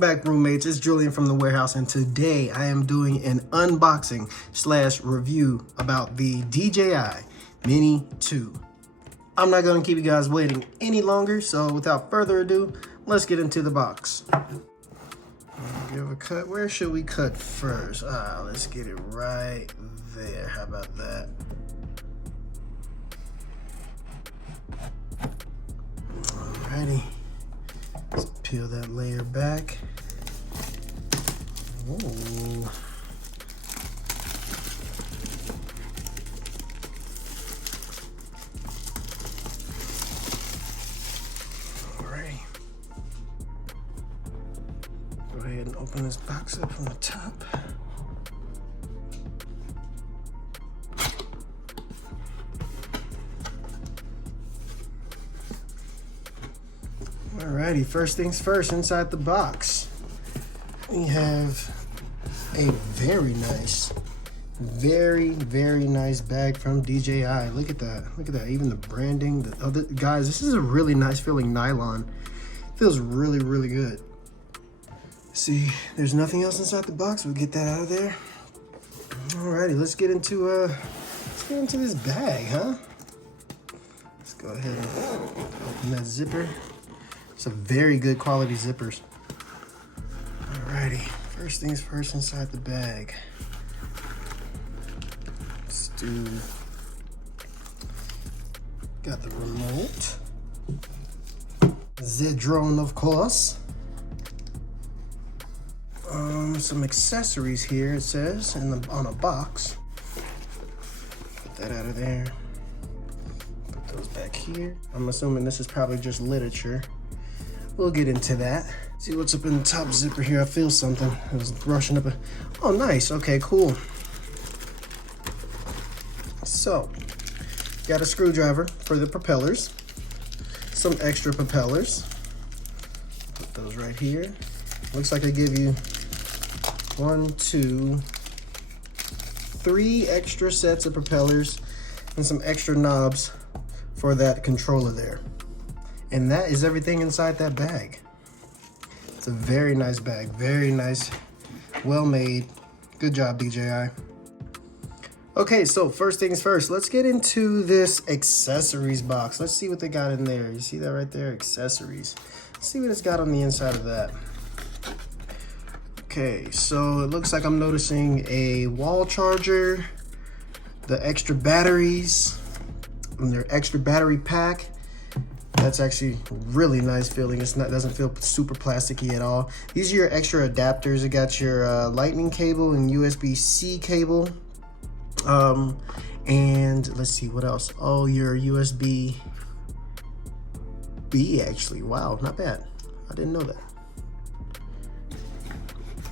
Welcome back, roommates. It's Julian from the warehouse, and today I am doing an unboxing / review about the DJI Mini 2. I'm not going to keep you guys waiting any longer, so without further ado, let's get into the box. Give a cut. Where should we cut first? Let's get it right there. How about that? Alrighty. Let's peel that layer back. Ooh. Alright. Go ahead and open this box up from the top. Alrighty, first things first, inside the box, we have a very nice bag from DJI. Look at that, even the branding. Guys, this is a really nice feeling nylon. Feels really good. See, there's nothing else inside the box. We'll get that out of there. Alrighty, let's get into this bag, huh? Let's go ahead and open that zipper. It's a very good quality zippers. Alrighty, first things first inside the bag. Let's do, got the remote. The drone, of course. Some accessories here, it says, on a box. Put that out of there. Put those back here. I'm assuming this is probably just literature. We'll get into that. See what's up in the top zipper here. I feel something. I was rushing up. Oh, nice. Okay, cool. So, got a screwdriver for the propellers. Some extra propellers. Put those right here. Looks like I give you 1, 2, 3 extra sets of propellers and some extra knobs for that controller there. And that is everything inside that bag. It's a very nice bag, very nice, well made. Good job, DJI. Okay, so first things first, let's get into this accessories box. Let's see what they got in there. You see that right there, accessories. Let's see what it's got on the inside of that. Okay, so it looks like I'm noticing a wall charger, the extra batteries, and their extra battery pack. That's actually really nice feeling. Doesn't feel super plasticky at all. These are your extra adapters. It got your lightning cable and USB-C cable. And let's see what else. Oh, your USB-B actually. Wow, not bad. I didn't know that.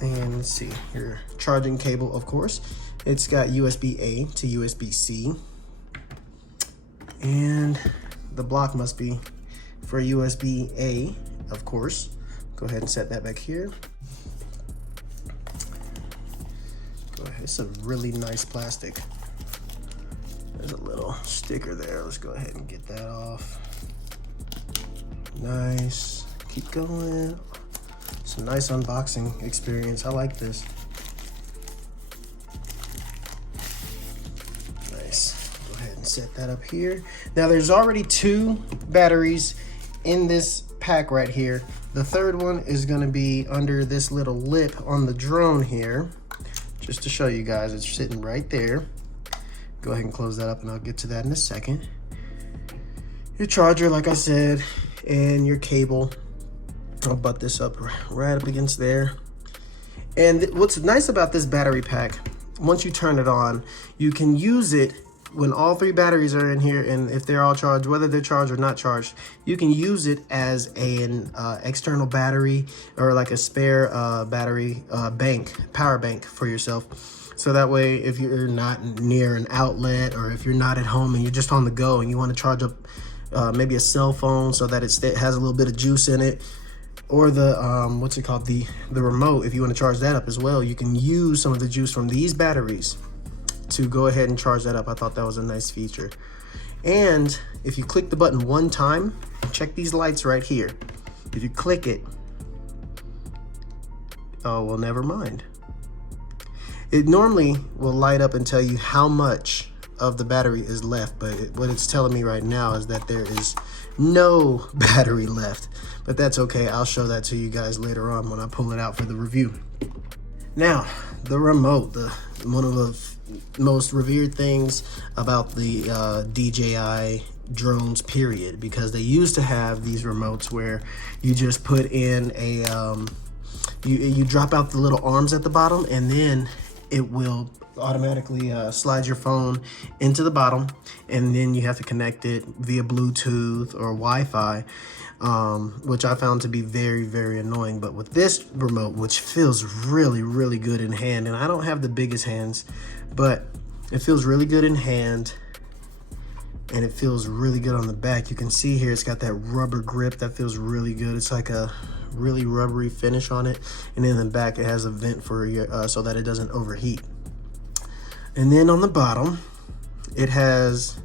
And let's see, your charging cable, of course. It's got USB-A to USB-C. And the block must be for USB-A, of course. Go ahead and set that back here. Go ahead, it's a really nice plastic. There's a little sticker there. Let's go ahead and get that off. Nice, keep going. It's a nice unboxing experience. I like this. Nice. Go ahead and set that up here. Now there's already 2 batteries in this pack right here. The third one is going to be under this little lip on the drone here. Just to show you guys, it's sitting right there. Go ahead and close that up and I'll get to that in a second. Your charger, like I said, and your cable. I'll butt this up right up against there. And what's nice about this battery pack, once you turn it on, you can use it when all 3 batteries are in here, and if they're all charged, whether they're charged or not charged, you can use it as an external battery or like a spare battery power bank for yourself. So that way, if you're not near an outlet or if you're not at home and you're just on the go and you want to charge up maybe a cell phone so that it has a little bit of juice in it, or the what's it called, the remote, if you want to charge that up as well, you can use some of the juice from these batteries to go ahead and charge that up. I thought that was a nice feature. And if you click the button one time, check these lights right here. If you click it, Oh, well, never mind. It normally will light up and tell you how much of the battery is left, but what it's telling me right now is that there is no battery left. But that's okay. I'll show that to you guys later on when I pull it out for the review. Now, the remote, one of the most revered things about the DJI drones, period, because they used to have these remotes where you just put in a you drop out the little arms at the bottom, and then it will automatically slide your phone into the bottom, and then you have to connect it via Bluetooth or Wi-Fi, which I found to be very, very annoying. But with this remote, which feels really, really good in hand, and I don't have the biggest hands, but it feels really good in hand, and it feels really good on the back. You can see here it's got that rubber grip that feels really good. It's like a really rubbery finish on it, and in the back it has a vent for your so that it doesn't overheat. And then on the bottom it has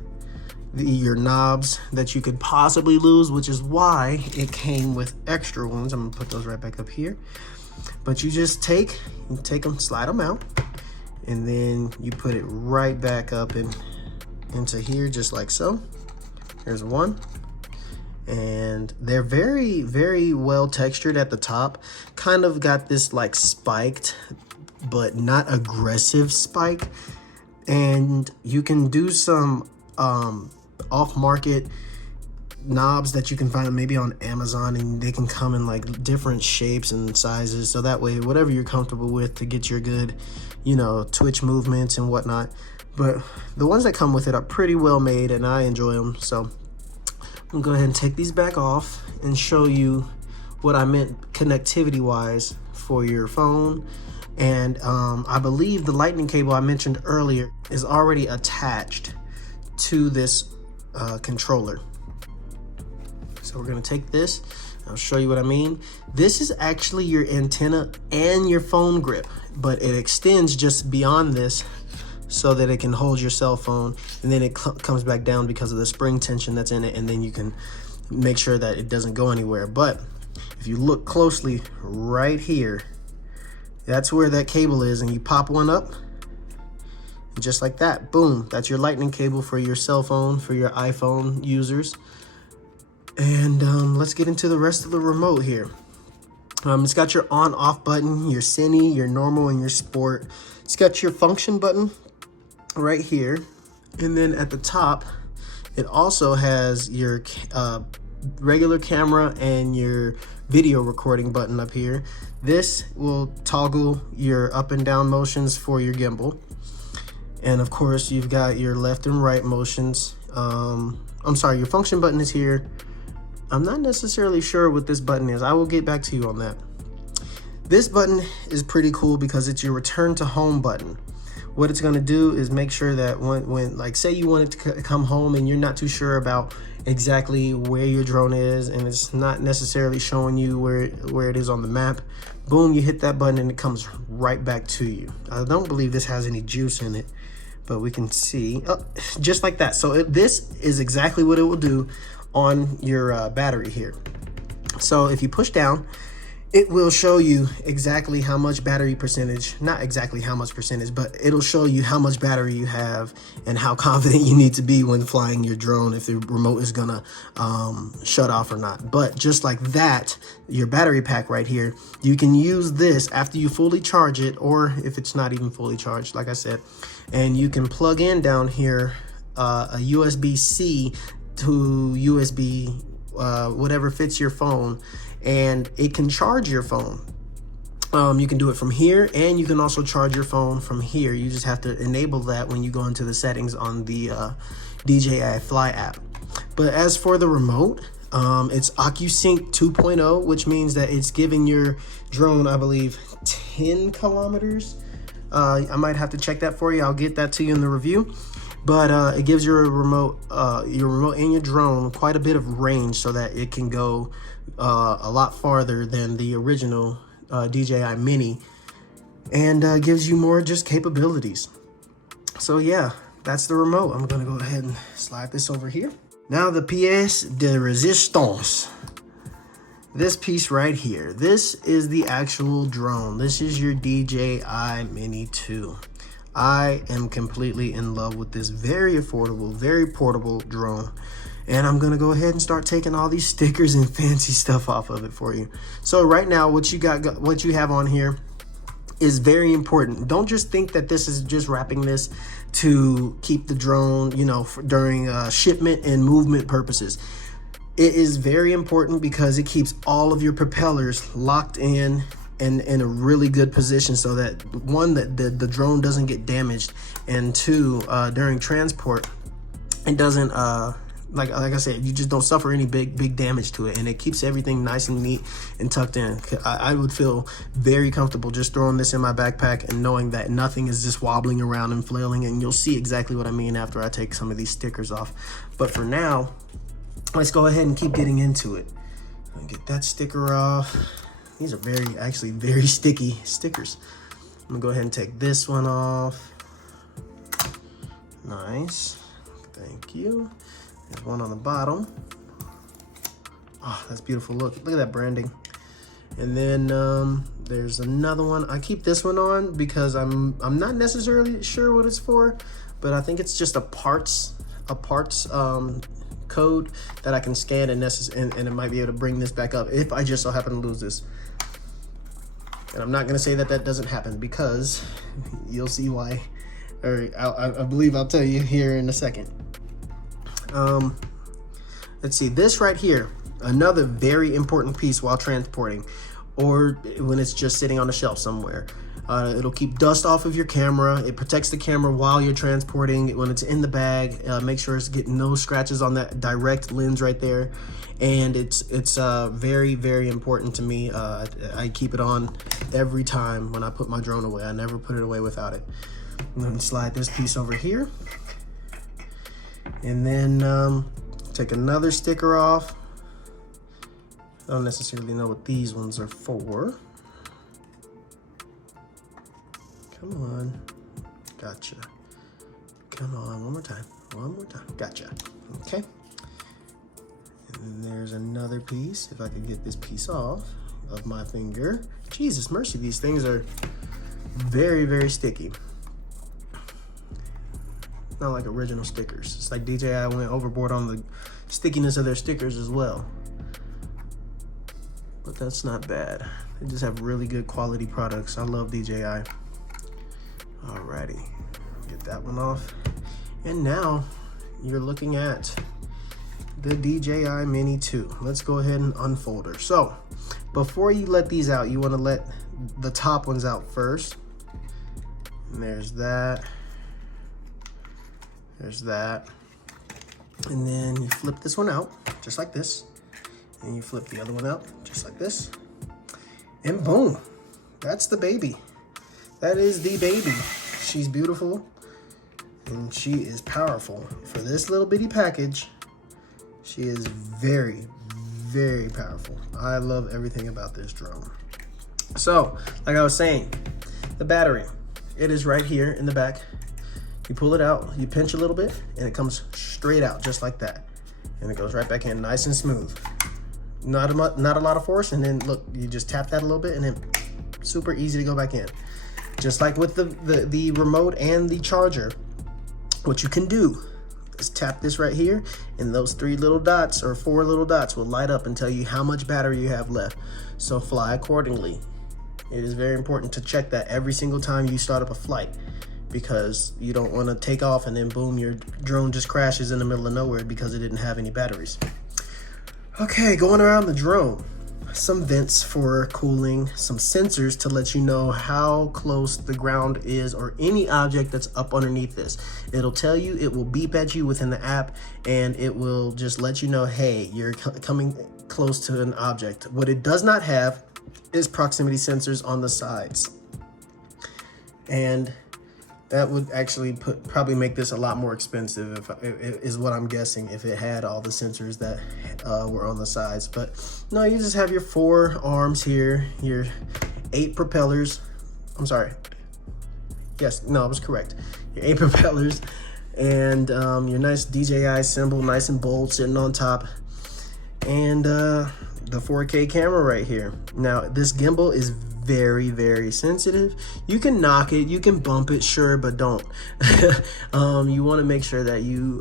your knobs that you could possibly lose, which is why it came with extra ones. I'm gonna put those right back up here. But you just take them, slide them out, and then you put it right back up into here, just like so. Here's one. And they're very, very well textured at the top. Kind of got this like spiked, but not aggressive spike. And you can do some off-market knobs that you can find maybe on Amazon, and they can come in like different shapes and sizes, so that way whatever you're comfortable with to get your good, you know, twitch movements and whatnot. But the ones that come with it are pretty well made, and I enjoy them. So I'm gonna go ahead and take these back off and show you what I meant connectivity wise for your phone. And I believe the lightning cable I mentioned earlier is already attached to this controller. So we're gonna take this, I'll show you what I mean. This is actually your antenna and your phone grip, but it extends just beyond this so that it can hold your cell phone, and then it comes back down because of the spring tension that's in it, and then you can make sure that it doesn't go anywhere. But if you look closely right here, that's where that cable is, and you pop one up, and just like that, boom, that's your lightning cable for your cell phone, for your iPhone users. And let's get into the rest of the remote here. It's got your on-off button, your cine, your normal, and your sport. It's got your function button right here, and then at the top it also has your regular camera and your video recording button up here. This will toggle your up and down motions for your gimbal, and of course you've got your left and right motions. I'm sorry, your function button is here. I'm not necessarily sure what this button is. I will get back to you on that. This button is pretty cool because it's your return to home button. What it's going to do is make sure that when like say you want it to come home and you're not too sure about exactly where your drone is, and it's not necessarily showing you where it is on the map, boom, you hit that button and it comes right back to you. I don't believe this has any juice in it, but we can see just like that. So this is exactly what it will do on your battery here. So if you push down, it will show you exactly how much battery percentage, not exactly how much percentage, but it'll show you how much battery you have and how confident you need to be when flying your drone, if the remote is gonna shut off or not. But just like that, your battery pack right here, you can use this after you fully charge it, or if it's not even fully charged, like I said, and you can plug in down here a USB-C to USB, whatever fits your phone, and it can charge your phone. You can do it from here, and you can also charge your phone from here. You just have to enable that when you go into the settings on the DJI Fly app. But as for the remote, it's OcuSync 2.0, which means that it's giving your drone, I believe, 10 kilometers. I might have to check that for you. I'll get that to you in the review. But it gives your remote and your drone quite a bit of range, so that it can go a lot farther than the original DJI Mini, and gives you more just capabilities. So yeah, that's the remote. I'm gonna go ahead and slide this over here. Now the pièce de résistance. this piece right here. This is the actual drone. This is your DJI Mini 2. I am completely in love with this very affordable, very portable drone. And I'm gonna go ahead and start taking all these stickers and fancy stuff off of it for you. So right now, what you have on here is very important. Don't just think that this is just wrapping this to keep the drone, you know, during shipment and movement purposes. It is very important because it keeps all of your propellers locked in and in a really good position, so that one, that the drone doesn't get damaged, and two, during transport, it doesn't like I said, you just don't suffer any big damage to it, and it keeps everything nice and neat and tucked in. I would feel very comfortable just throwing this in my backpack and knowing that nothing is just wobbling around and flailing, and you'll see exactly what I mean after I take some of these stickers off. But for now, let's go ahead and keep getting into it. Get that sticker off. These are actually very sticky stickers. I'm gonna go ahead and take this one off. Nice, thank you. There's one on the bottom. Oh, that's beautiful. Look at that branding. And then there's another one. I keep this one on because I'm not necessarily sure what it's for, but I think it's just a parts code that I can scan and it might be able to bring this back up if I just so happen to lose this. And I'm not gonna say that doesn't happen, because you'll see why. Or I believe I'll tell you here in a second. Let's see, this right here, another very important piece while transporting, or when it's just sitting on a shelf somewhere. It'll keep dust off of your camera. It protects the camera while you're transporting. When it's in the bag, make sure it's getting no scratches on that direct lens right there. And it's very, very important to me. I keep it on every time when I put my drone away. I never put it away without it. Let me slide this piece over here. And then take another sticker off. I don't necessarily know what these ones are for. Come on, gotcha. Come on, one more time, gotcha. Okay. And then there's another piece. If I could get this piece off of my finger. Jesus mercy, these things are very, very sticky. Not like original stickers. It's like DJI went overboard on the stickiness of their stickers as well. But that's not bad. They just have really good quality products. I love DJI. Alrighty, get that one off. And now you're looking at the DJI Mini 2. Let's go ahead and unfold her. So before you let these out, you want to let the top ones out first. And there's that. There's that. And then you flip this one out, just like this. And you flip the other one out, just like this. And boom, that's the baby. That is the baby. She's beautiful and she is powerful. For this little bitty package, she is very, very powerful. I love everything about this drone. So, like I was saying, the battery, it is right here in the back. You pull it out, you pinch a little bit, and it comes straight out just like that. And it goes right back in nice and smooth. Not a lot of force, and then look, you just tap that a little bit and then super easy to go back in. Just like with the remote and the charger, what you can do is tap this right here, and those 3 little dots or 4 little dots will light up and tell you how much battery you have left. So fly accordingly. It is very important to check that every single time you start up a flight, because you don't want to take off and then boom, your drone just crashes in the middle of nowhere because it didn't have any batteries. Okay, going around the drone, some vents for cooling, some sensors to let you know how close the ground is or any object that's up underneath this. It'll tell you, it will beep at you within the app, and it will just let you know, hey, you're coming close to an object. What it does not have is proximity sensors on the sides. And that would actually probably make this a lot more expensive, is what I'm guessing, if it had all the sensors that were on the sides. But no, you just have your 4 arms here, your 8 propellers. I'm sorry. Yes, no, I was correct. Your 8 propellers, and your nice DJI symbol, nice and bold, sitting on top. And the 4K camera right here. Now this gimbal is very, very sensitive. You can knock it, you can bump it, sure, but don't. You want to make sure that you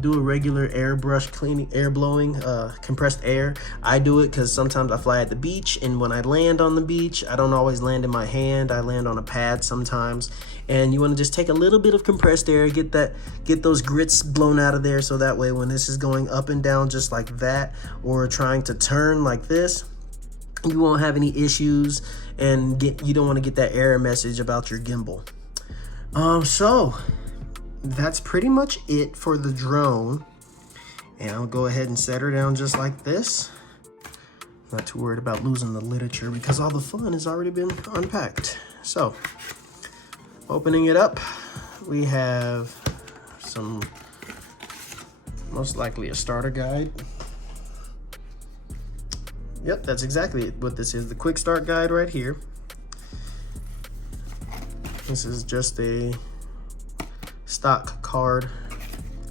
do a regular airbrush cleaning, air blowing, compressed air. I do it because sometimes I fly at the beach, and when I land on the beach, I don't always land in my hand. I land on a pad sometimes, and you want to just take a little bit of compressed air, get those grits blown out of there, so that way when this is going up and down just like that, or trying to turn like this, you won't have any issues, and you don't want to get that error message about your gimbal. So that's pretty much it for the drone, and I'll go ahead and set her down just like this. Not too worried about losing the literature because all the fun has already been unpacked. So opening it up, we have some, most likely a starter guide. Yep, that's exactly what this is. The quick start guide right here. This is just a stock card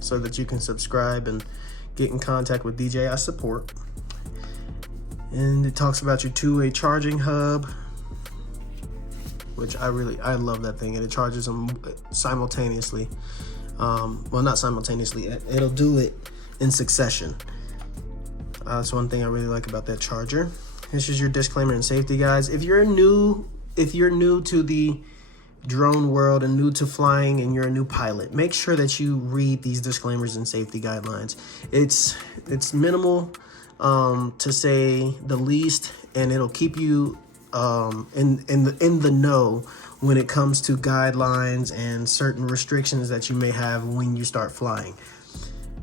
so that you can subscribe and get in contact with DJI support. And it talks about your two-way charging hub, which I love that thing, and it charges them simultaneously. Well, not simultaneously, it'll do it in succession. That's one thing I really like about that charger. This is your disclaimer and safety guides. If you're new to the drone world and new to flying and you're a new pilot, make sure that you read these disclaimers and safety guidelines. It's minimal, to say the least, and it'll keep you in the know when it comes to guidelines and certain restrictions that you may have when you start flying.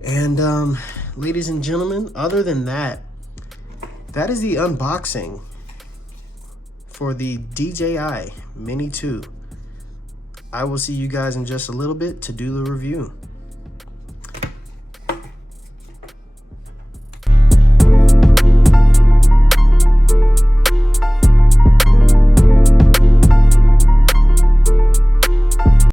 And ladies and gentlemen, other than that, that is the unboxing for the DJI Mini 2. I will see you guys in just a little bit to do the review.